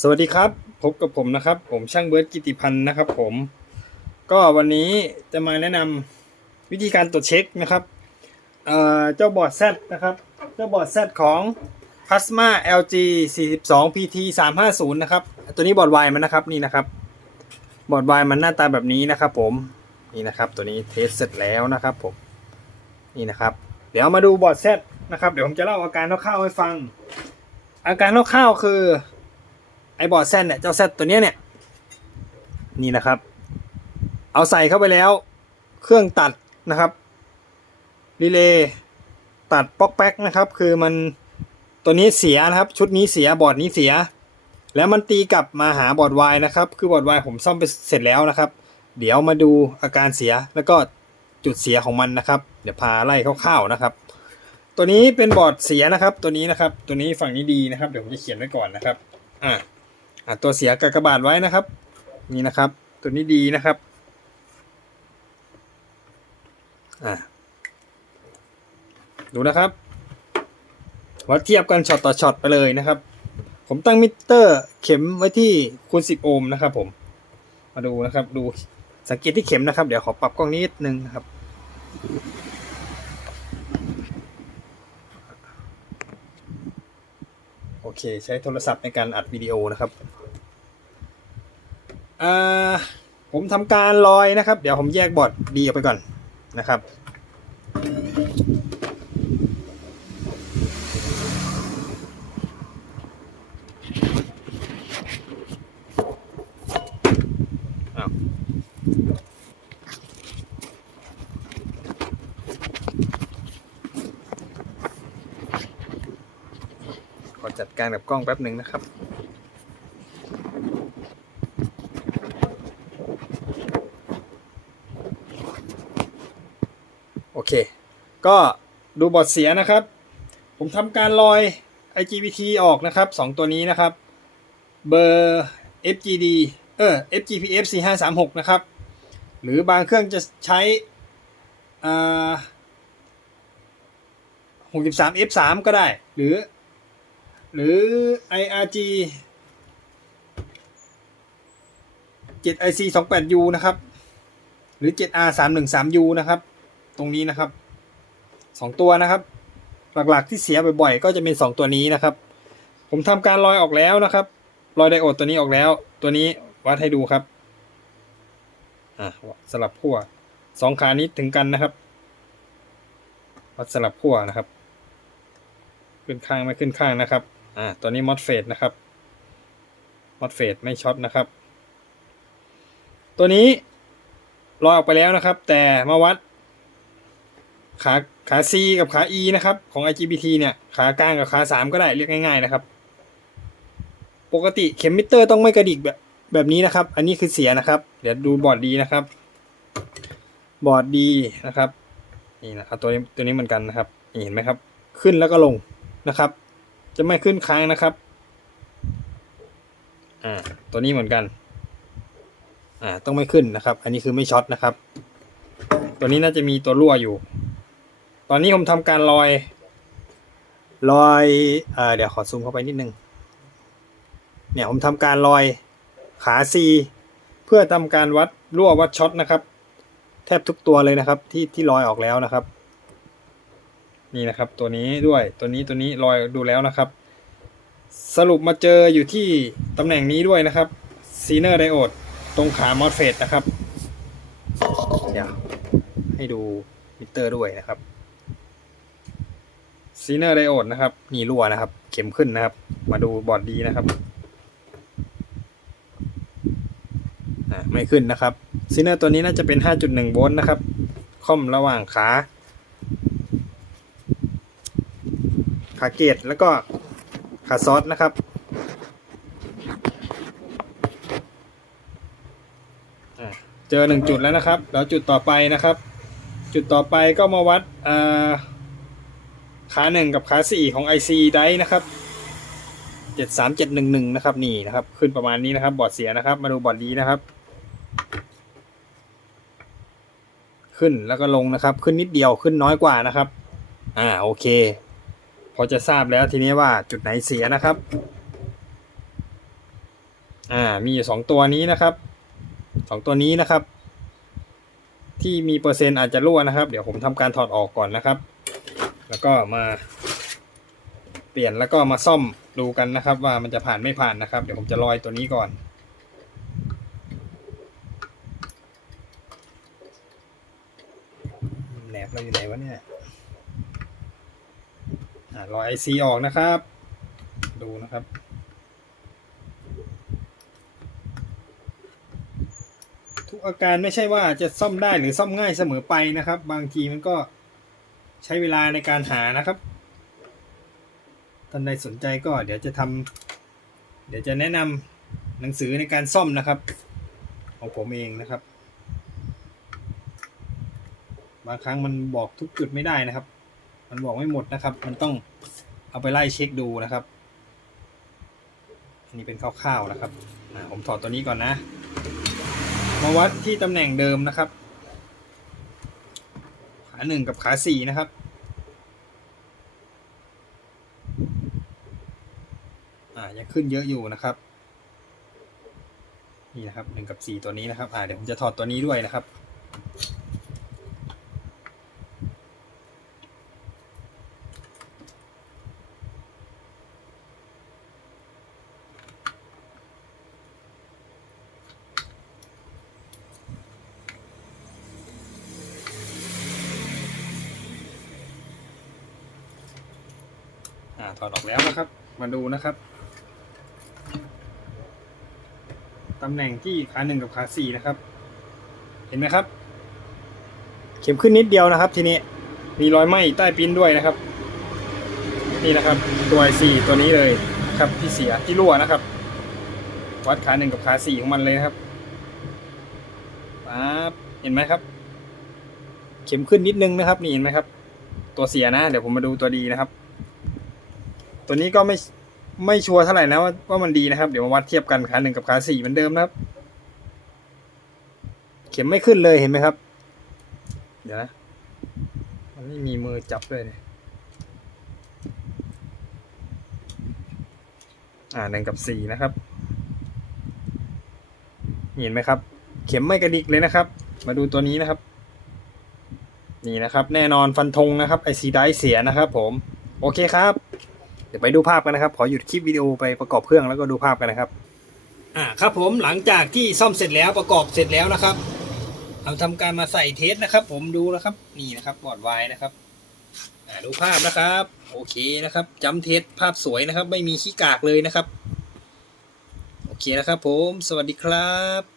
สวัสดีครับ พบกับผมนะครับ ผมช่างเบิร์ดกิติพันธ์นะครับ ผม ก็วันนี้จะมาแนะนำวิธีการตรวจเช็คนะครับเอ่อเจ้าบอร์ด Z นะครับ เจ้าบอร์ด Z ของ Plasma LG 42 PT 350นะครับ ตัวนี้บอร์ด Y มันนะครับนี่นะครับ บอร์ด Y มันหน้าตาแบบนี้นะครับ ผมนี่นะครับ ตัวนี้เทสเสร็จแล้วนะครับผมนี่นะครับ เดี๋ยวมาดูบอร์ด Z นะครับ เดี๋ยวผมจะเล่าอาการคร่าวๆให้ฟัง อาการคร่าวๆคือ ไอบอร์ดแซนเนี่ยเจ้าแซดตัวเนี้ยเนี่ยนี่นะครับ เอาใส่เข้าไปแล้ว เครื่องตัดนะครับรีเลย์ตัดป๊อกแป๊กนะครับ คือมันตัวนี้เสียนะครับ ชุดนี้เสียบอร์ดนี้เสีย แล้วมันตีกลับมาหาบอร์ดวายนะครับ คือบอร์ดวายผมซ่อมไปเสร็จแล้วนะครับ เดี๋ยวมาดูอาการเสียแล้วก็จุดเสียของมันนะครับ เดี๋ยวพาไล่คร่าวๆนะครับ ตัวนี้เป็นบอร์ดเสียนะครับ ตัวนี้นะครับ ตัวนี้ฝั่งนี้ดีนะครับ เดี๋ยวผมจะเขียนไว้ก่อนนะครับ อ่า อะตัวเสียกากบาทไว้นะครับ นี่นะครับ ตัวนี้ดีนะครับอะดูนะครับวัดเทียบกันช็อตต่อช็อตไปเลยนะครับ ผมตั้งมิเตอร์เข็มไว้ที่คูณ10 โอห์มนะครับ ผม มาดูนะครับ ดูสังเกตที่เข็มนะครับ เดี๋ยวขอปรับกล้องนิดนึงนะครับ โอ เค ใช้โทรศัพท์ในการอัดวิดีโอนะครับอ่าผมทำการลอยนะครับ เดี๋ยวผมแยกบอร์ดดีออกไปก่อนนะครับ อ้าวขอจัด การกับกล้องแป๊บหนึ่งนะครับโอเค ก็ดูบอดเสียนะครับ ผมทำการลอย IGBT ออกนะครับ 2 ตัวนี้นะครับ เบอร์ FGD เออ FGPF 4536 นะครับ หรือบางเครื่องจะใช้อ่า 63 F3 ก็ได้ หรือ หรือ IRG 7IC 28U นะครับ หรือ 7R 313U นะครับ ตรงนี้นะครับสองตัวนะครับ หลักๆที่เสียบ่อยๆ ก็จะเป็นสองตัวนี้นะครับ ผมทำการลอยออกแล้วนะครับ ลอยไดโอดตัวนี้ออกแล้ว ตัวนี้วัดให้ดูครับ อะสลับขั้วสองขานี้ถึงกันนะครับ วัดสลับขั้วนะครับ ขึ้นข้างไม่ขึ้นข้างนะครับ อ่าตัวนี้มอดเฟดนะครับมอดเฟดไม่ช็อตนะครับ ตัวนี้ลอยออกไปแล้วนะครับ แต่มาวัด ขาขา C กับขา E นะครับของ IGBT เนี่ยขากลางกับขา 3 ก็ได้เรียกง่าย ๆนะครับ ปกติเข็มมิเตอร์ต้องไม่กระดิกแบบแบบนี้นะครับ อันนี้คือเสียนะครับ เดี๋ยวดูบอร์ดดีนะครับ บอร์ดดีนะครับนี่นะครับตัวนี้ตัวนี้เหมือนกันนะครับเห็นไหมครับ ขึ้นแล้วก็ลงนะครับ จะไม่ขึ้นค้างนะครับ อ่า ตัวนี้เหมือนกัน อ่า ต้องไม่ขึ้นนะครับ อันนี้คือไม่ช็อตนะครับ ตัวนี้น่าจะมีตัวรั่วอยู่ ตอนนี้ผมทำการลอย ลอยเอ่อเดี๋ยวขอซูมเข้าไปนิดนึง เนี่ยผมทำการลอยขา C เพื่อทำการวัดรั่ววัดช็อตนะครับ แทบทุกตัวเลยนะครับ ที่ที่ลอยออกแล้วนะครับ นี่นะครับ ตัวนี้ด้วยตัวนี้ตัวนี้ลอยดูแล้วนะครับ สรุปมาเจออยู่ที่ตำแหน่งนี้ด้วยนะครับซีเนอร์ไดโอดตรงขามอสเฟตนะครับเดี๋ยวให้ดูมิเตอร์ด้วยนะครับซีเนอร์ไดโอดนะครับนี่รั่วนะครับ เข็มขึ้นนะครับ มาดูบอร์ดดีนะครับอ่าไม่ขึ้นนะครับซีเนอร์ตัวนี้น่าจะเป็น 5.1 โวลต์นะครับ ค่อมระหว่างขา ขาเกตแล้วก็ขาซอสนะครับ เจอหนึ่งจุดแล้วนะครับแล้วจุดต่อไปนะครับ จุดต่อไปก็มาวัดขาหนึ่งกับขาสี่ของ IC ได้นะครับเจ็ดสามเจ็ดหนึ่งหนึ่งนะครับนี่นะครับ ขึ้นประมาณนี้นะครับ บอร์ดเสียนะครับ มาดูบอร์ดดีนะครับ ขึ้นแล้วก็ลงนะครับ ขึ้นนิดเดียวขึ้นน้อยกว่านะครับ อ่าโอเค พอจะทราบแล้วทีนี้ว่าจุดไหนเสียนะครับ อ่ามีอยู่สองตัวนี้นะครับสองตัวนี้นะครับ ที่มีเปอร์เซ็นต์อาจจะรั่วนะครับ เดี๋ยวผมทำการถอดออกก่อนนะครับ แล้วก็มา เปลี่ยนแล้วก็มาซ่อมดูกันนะครับ ว่ามันจะผ่านไม่ผ่านนะครับ เดี๋ยวผมจะลอยตัวนี้ก่อนแหนบเราอยู่ไหนวะเนี่ย รอยไอซีออกนะครับ ดูนะครับ ทุกอาการไม่ใช่ว่าจะซ่อมได้หรือซ่อมง่ายเสมอไปนะครับ บางทีมันก็ใช้เวลาในการหานะครับท่านใดสนใจก็เดี๋ยวจะทำเดี๋ยวจะแนะนำหนังสือในการซ่อมนะครับ ของผมเองนะครับ บางครั้งมันบอกทุกจุดไม่ได้นะครับ มันบอกไม่หมดนะครับ มันต้องเอาไปไล่เช็คดูนะครับ อันนี้เป็นคร่าวๆนะครับอ่าผมถอดตัวนี้ก่อนนะ มาวัดที่ตำแหน่งเดิมนะครับ ขาหนึ่งกับขาสี่นะครับอ่ายังขึ้นเยอะอยู่นะครับนี่นะครับหนึ่งกับสี่ตัวนี้นะครับ อ่าเดี๋ยวผมจะถอดตัวนี้ด้วยนะครับ ถอดออกแล้วนะครับ มาดูนะครับตำแหน่งที่ขาหนึ่งกับขาสี่นะครับ เห็นไหมครับ เข็มขึ้นนิดเดียวนะครับ ทีนี้มีรอยไหม้ใต้ปิ้นด้วยนะครับ นี่นะครับ ตัวไอซีตัวนี้เลยครับที่เสียที่รั่วนะครับ วัดขาหนึ่งกับขาสี่ของมันเลยนะครับปั๊บเห็นไหมครับ เข็มขึ้นนิดนึงนะครับ นี่เห็นไหมครับ ตัวเสียนะ เดี๋ยวผมมาดูตัวดีนะครับ ตัวนี้ก็ไม่ไม่ชัวร์เท่าไหร่นะว่าว่ามันดีนะครับ เดี๋ยวมาวัดเทียบกันขาหนึ่งกับขาสี่เหมือนเดิมนะครับ เข็มไม่ขึ้นเลยเห็นไหมครับ เดี๋ยวนะ มันไม่มีมือจับเลยเนี่ยอ่าหนึ่งกับสี่นะครับ เห็นไหมครับ เข็มไม่กระดิกเลยนะครับ มาดูตัวนี้นะครับ นี่นะครับ แน่นอนฟันธงนะครับไอซีได้เสียนะครับผม โอเคครับ ดี๋ยวไปดูภาพกันนะครับ ขอหยุดคลิปวิดีโอไปประกอบเครื่องแล้วก็ดูภาพกันนะครับ อ่าครับผมหลังจากที่ซ่อมเสร็จแล้วประกอบเสร็จแล้วนะครับเราทำการมาใส่เทสนะครับ ผมดูนะครับนี่นะครับบอร์ดไวนะครับอ่าดูภาพนะครับ โอเคนะครับจำเทสภาพสวยนะครับ ไม่มีขี้กากเลยนะครับ โอเคนะครับ ผม สวัสดีครับ